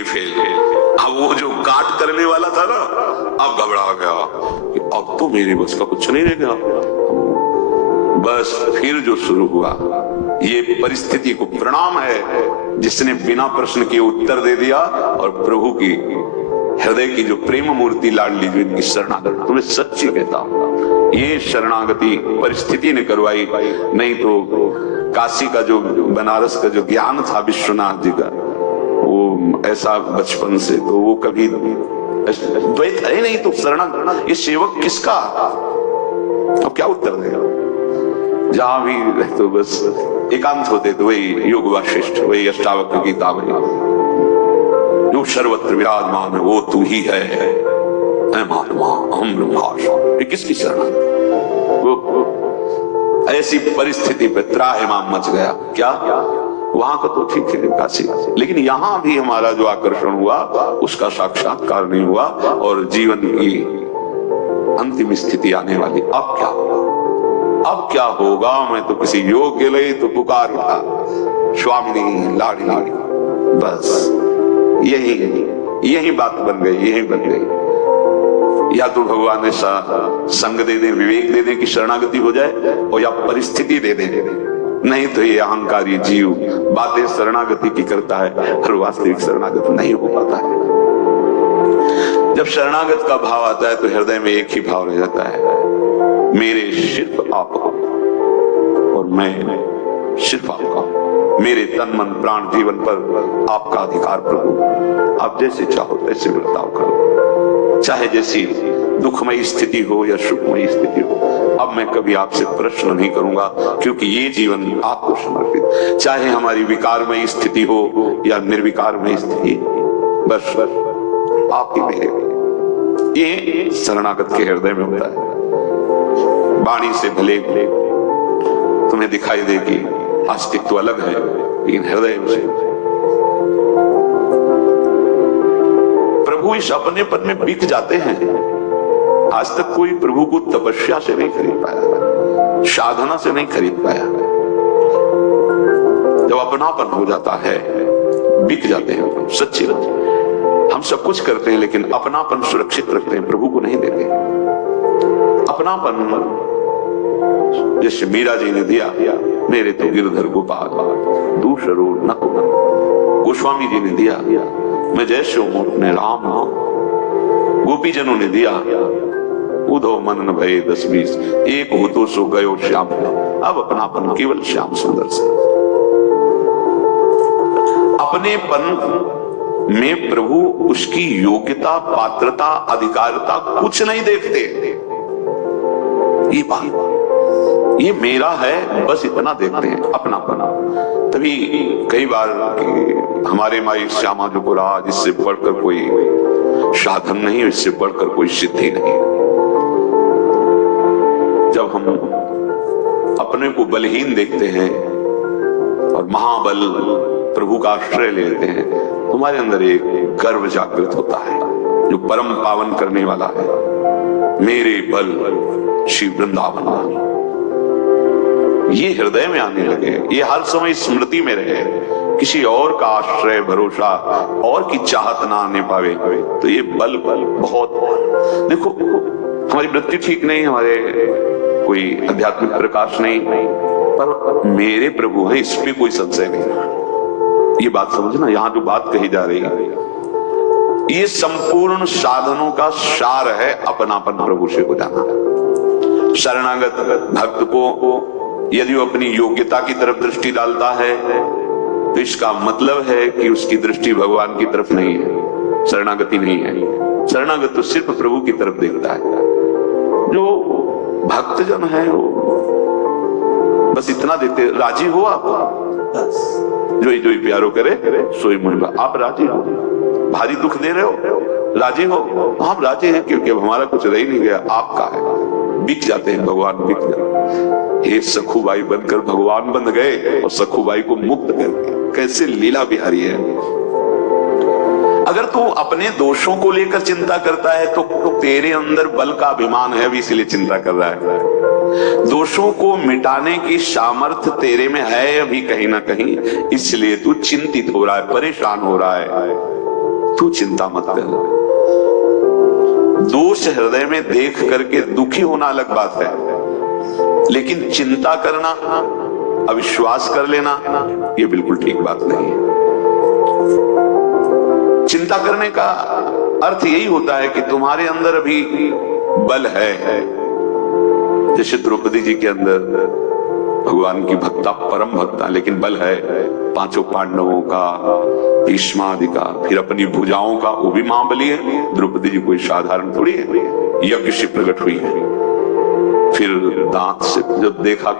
जिंदगी फेल। अब वो जो काट करने वाला था ना, अब घबरा गया कि अब तो मेरे बस का कुछ नहीं रह गया। बस फिर जो शुरू हुआ, ये परिस्थिति को प्रणाम है जिसने बिना प्रश्न के उत्तर दे दिया, और प्रभु की हृदय की जो प्रेम मूर्ति लाडली जो इनकी शरणागति, तुम्हें सच्ची कहता हूं, ये शरणागति परिस्थिति ने करवाई, नहीं तो काशी का जो, बनारस का जो ज्ञान था विश्वनाथ जी का, वो ऐसा बचपन से तो वो कभी द्वैत है नहीं, तो शरणा ये सेवक किसका, अब क्या उत्तर देगा। जहां भी तो बस एकांत होते तो वही योग वाशिष्ठ, वही अष्टावक्र गीता, वही जो सर्वत्र विराजमान है वो तू ही है, महात्मा हम ब्रह्मास्म। ये किसकी शरण? ऐसी परिस्थिति पे त्राहिमाम मच गया। क्या वहां का तो ठीक है काशी, लेकिन यहां भी हमारा जो आकर्षण हुआ उसका साक्षात्कार नहीं हुआ, और जीवन की अंतिम स्थिति आने वाली। अब क्या होगा, अब क्या होगा? मैं तो किसी योग के लिए तो पुकार उठा, स्वामिनी लाडली, बस यही बात बन गई, यही बन गई। या तो भगवान ने संग दे दे, विवेक दे दे कि शरणागति हो जाए, और या परिस्थिति दे दे, नहीं तो ये अहंकारी जीव बातें शरणागति की करता है और वास्तविक शरणागत नहीं हो पाता है। जब शरणागत का भाव आता है तो हृदय में एक ही भाव रह जाता है, मेरे सिर्फ आप और मैं सिर्फ आपका, मेरे तन मन प्राण जीवन पर आपका अधिकार प्रभु, आप जैसे चाहो तैसे बर्ताव करो, चाहे जैसी दुखमयी स्थिति हो या सुखमयी स्थिति हो। अब मैं कभी आपसे प्रश्न नहीं करूंगा, क्योंकि ये जीवन आपको समर्पित, चाहे हमारी विकारमयी स्थिति हो या निर्विकारमयी स्थिति, बस आप ही मेरे। ये शरणागत के हृदय में होता है। वाणी से भले तुम्हें दिखाई देगी अस्तित्व अलग है, लेकिन हृदय से प्रभु इस अपनेपन में बिक जाते हैं। आज तक कोई प्रभु को तपस्या से नहीं खरीद पाया, साधना से नहीं खरीद पाया। जब अपनापन हो जाता है बिक जाते हैं। सच्ची बात, हम सब कुछ करते हैं लेकिन अपनापन सुरक्षित रखते हैं, प्रभु को नहीं देते। अपनापन जैसे मीरा जी ने दिया, मेरे तो गिरधर गोपाल दूसरो नको, गोस्वामी जी ने दिया, मैं जैसे हूं अपने राम हूं, गोपीजनों ने दिया, उधो मन न भये 10-20, एक हो तो सो गयो श्याम। अब अपनापन केवल श्याम सुंदर से। अपनेपन में प्रभु उसकी योग्यता, पात्रता, अधिकारता कुछ नहीं देखते। ये बात, ये मेरा है, बस इतना देखते हैं, अपनापन। तभी कई बार हमारे माई श्यामा जो को राज, इससे बढ़कर कोई साधन नहीं, इससे बढ़कर कोई सिद्धि नहीं। जब हम अपने को बलहीन देखते हैं और महाबल प्रभु का आश्रय लेते हैं, तुम्हारे अंदर एक गर्व जागृत होता है जो परम पावन करने वाला है। मेरे बल श्री वृंदावन, ये हृदय में आने लगे, ये हर समय स्मृति में रहे, किसी और का आश्रय भरोसा और की चाहत ना आने पावे, तो ये बल बहुत। देखो हमारी वृत्ति ठीक नहीं, हमारे कोई आध्यात्मिक प्रकाश नहीं, पर मेरे प्रभु है, इस पे कोई संशय नहीं। ये बात समझना, यहाँ जो बात कही जा रही है ये संपूर्ण साधनों का सार है, अपनापन प्रभु से हो जाना। शरणागत भक्त को यदि वो अपनी योग्यता की तरफ दृष्टि डालता है तो इसका मतलब है कि उसकी दृष्टि भगवान की तरफ नहीं है, शरणागति नहीं है। शरणागत तो सिर्फ प्रभु की तरफ देखता है। जो भक्तजन है वो बस इतना देते, राजी हो आप, जो ही प्यारो करे सोई मुनिबा, आप राजी हो, भारी दुख दे रहे हो, राजी हो, हम राजी हैं, क्योंकि अब हमारा कुछ रह ही नहीं गया, आपका है। बिक जाते हैं भगवान, बिक जाते। हे सखुबाई बनकर भगवान बन गए और सखुबाई को मुक्त करके, कैसे लीला बिहारी है। अगर तू अपने दोषों को लेकर चिंता करता है तो तेरे अंदर बल का अभिमान है, भी इसलिए चिंता कर रहा है। दोषों को मिटाने की सामर्थ्य तेरे में है अभी कहीं ना कहीं, इसलिए तू चिंतित हो रहा है, परेशान हो रहा है। तू चिंता मत कर। दोष हृदय में देख करके दुखी होना अलग बात है, लेकिन चिंता करना, अविश्वास कर लेना, यह बिल्कुल ठीक बात नहीं है। चिंता करने का अर्थ यही होता है कि तुम्हारे अंदर अभी बल है। जैसे द्रौपदी जी के अंदर भगवान की भक्ता, परम भक्ता, लेकिन बल है। पांचों पांडवों का, भीष्मादि का, फिर अपनी भुजाओं का, वो भी महाबली है। द्रौपदी जी कोई साधारण थोड़ी है, यज्ञ से प्रकट हुई है। फिर दांत से जब देखा